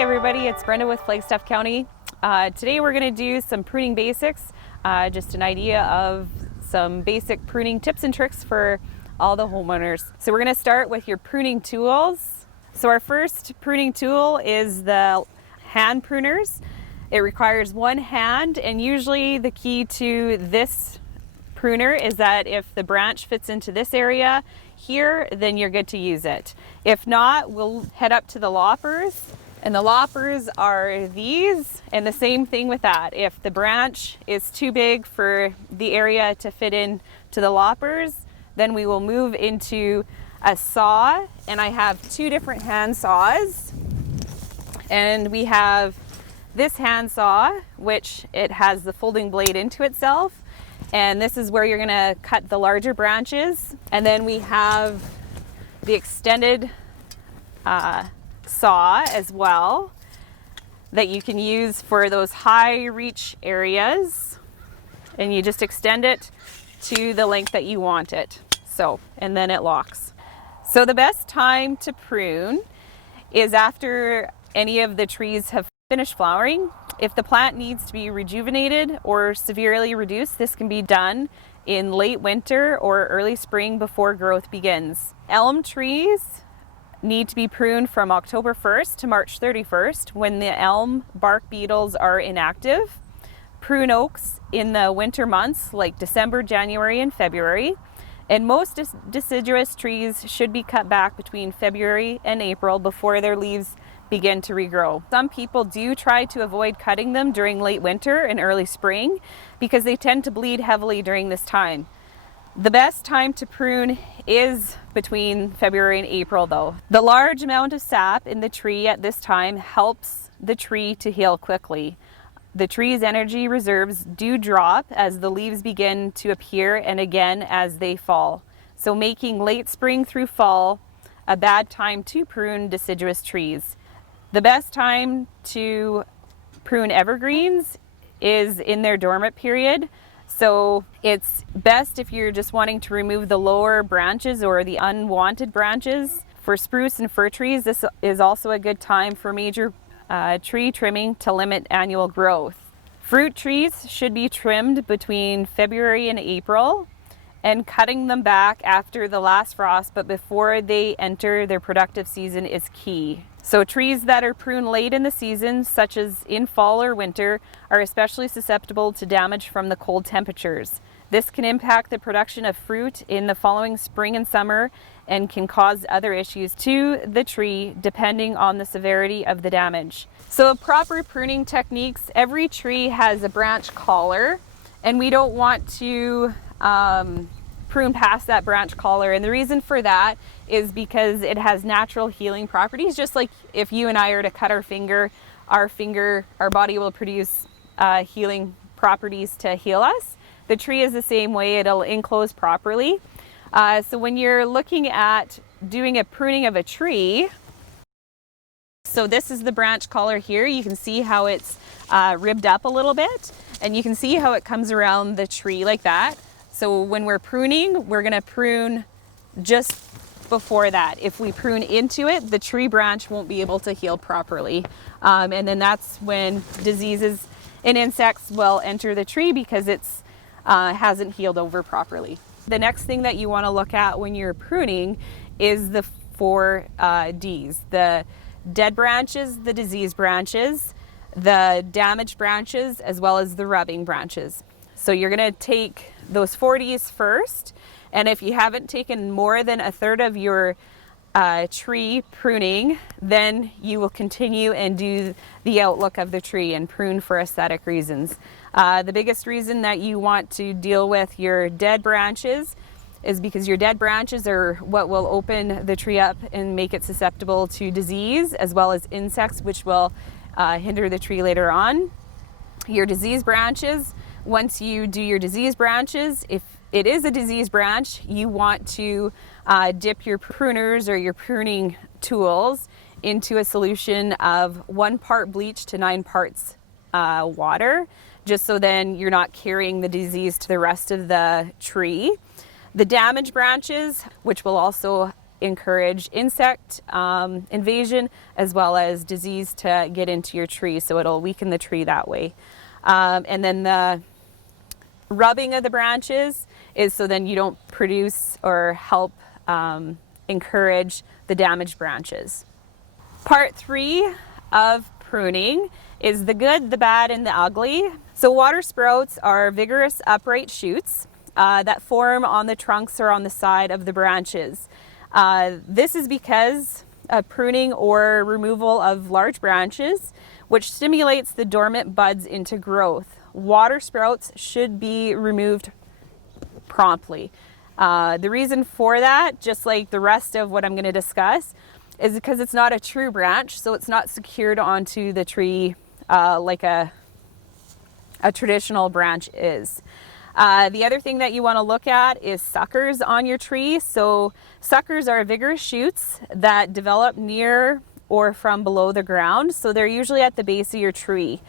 Hey everybody, it's Brenda with Flagstaff County. Today we're going to do some pruning basics, just an idea of some basic pruning tips and tricks for all the homeowners. So we're going to start with your pruning tools. So our first pruning tool is the hand pruners. It requires one hand, and usually the key to this pruner is that if the branch fits into this area here, then you're good to use it. If not, we'll head up to the loppers, and the loppers are these, and the same thing with that. If the branch is too big for the area to fit in to the loppers, then we will move into a saw, and I have two different hand saws, and we have this hand saw, which it has the folding blade into itself, and this is where you're gonna cut the larger branches. And then we have the extended saw as well that you can use for those high reach areas, and you just extend it to the length that you want it. So, and then it locks. So the best time to prune is after any of the trees have finished flowering. If the plant needs to be rejuvenated or severely reduced, this can be done in late winter or early spring before growth begins. Elm trees need to be pruned from October 1st to March 31st when the elm bark beetles are inactive. Prune oaks in the winter months like December, January, and February. And most deciduous trees should be cut back between February and April before their leaves begin to regrow. Some people do try to avoid cutting them during late winter and early spring because they tend to bleed heavily during this time. The best time to prune is between February and April though. The large amount of sap in the tree at this time helps the tree to heal quickly. The tree's energy reserves do drop as the leaves begin to appear and again as they fall. So making late spring through fall a bad time to prune deciduous trees. The best time to prune evergreens is in their dormant period. So it's best if you're just wanting to remove the lower branches or the unwanted branches. For spruce and fir trees, this is also a good time for major tree trimming to limit annual growth. Fruit trees should be trimmed between February and April, and cutting them back after the last frost but before they enter their productive season is key. So trees that are pruned late in the season, such as in fall or winter, are especially susceptible to damage from the cold temperatures. This can impact the production of fruit in the following spring and summer and can cause other issues to the tree depending on the severity of the damage. So proper pruning techniques, every tree has a branch collar, and we don't want to prune past that branch collar, and the reason for that is because it has natural healing properties. Just like if you and I are to cut our body will produce healing properties to heal us. The tree is the same way, it'll enclose properly. So when you're looking at doing a pruning of a tree, so this is the branch collar here. You can see how it's ribbed up a little bit, and you can see how it comes around the tree like that. So when we're pruning, we're gonna prune just before that. If we prune into it, the tree branch won't be able to heal properly. And then that's when diseases and insects will enter the tree because it's hasn't healed over properly. The next thing that you wanna look at when you're pruning is the 4 Ds. The dead branches, the diseased branches, the damaged branches, as well as the rubbing branches. So you're gonna take those 4 Ds first, and if you haven't taken more than a third of your tree pruning, then you will continue and do the outlook of the tree and prune for aesthetic reasons. The biggest reason that you want to deal with your dead branches is because your dead branches are what will open the tree up and make it susceptible to disease as well as insects, which will hinder the tree later on. Your diseased branches, once you do your diseased branches, if it is a diseased branch, you want to dip your pruners or your pruning tools into a solution of 1 part bleach to 9 parts water, just so then you're not carrying the disease to the rest of the tree. The damaged branches, which will also encourage insect invasion as well as disease to get into your tree, so it'll weaken the tree that way. And then the rubbing of the branches is so then you don't produce or help encourage the damaged branches. Part 3 of pruning is the good, the bad, and the ugly. So water sprouts are vigorous upright shoots that form on the trunks or on the side of the branches. This is because of pruning or removal of large branches, which stimulates the dormant buds into growth. Water sprouts should be removed promptly. The reason for that, just like the rest of what I'm going to discuss, is because it's not a true branch, so it's not secured onto the tree like a traditional branch is. The other thing that you want to look at is suckers on your tree. So suckers are vigorous shoots that develop near or from below the ground. So they're usually at the base of your tree.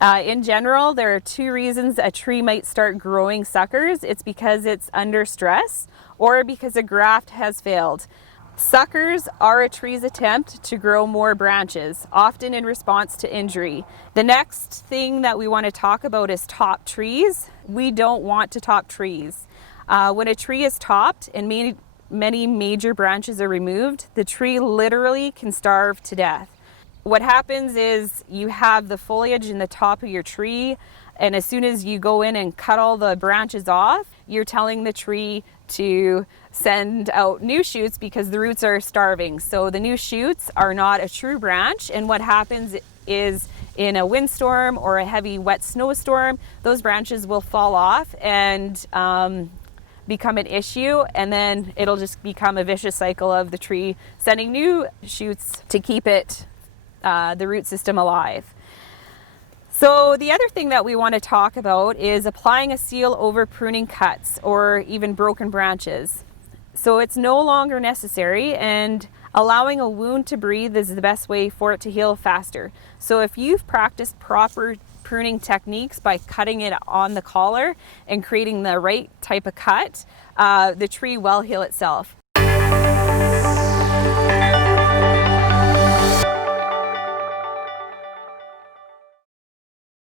In general, there are 2 reasons a tree might start growing suckers. It's because it's under stress or because a graft has failed. Suckers are a tree's attempt to grow more branches, often in response to injury. The next thing that we want to talk about is top trees. We don't want to top trees. When a tree is topped and many major branches are removed, the tree literally can starve to death. What happens is you have the foliage in the top of your tree, and as soon as you go in and cut all the branches off, you're telling the tree to send out new shoots because the roots are starving. So the new shoots are not a true branch, and what happens is in a windstorm or a heavy wet snowstorm, those branches will fall off and become an issue, and then it'll just become a vicious cycle of the tree sending new shoots to keep it the root system alive. So the other thing that we want to talk about is applying a seal over pruning cuts or even broken branches. So it's no longer necessary, and allowing a wound to breathe is the best way for it to heal faster. So if you've practiced proper pruning techniques by cutting it on the collar and creating the right type of cut, the tree will heal itself.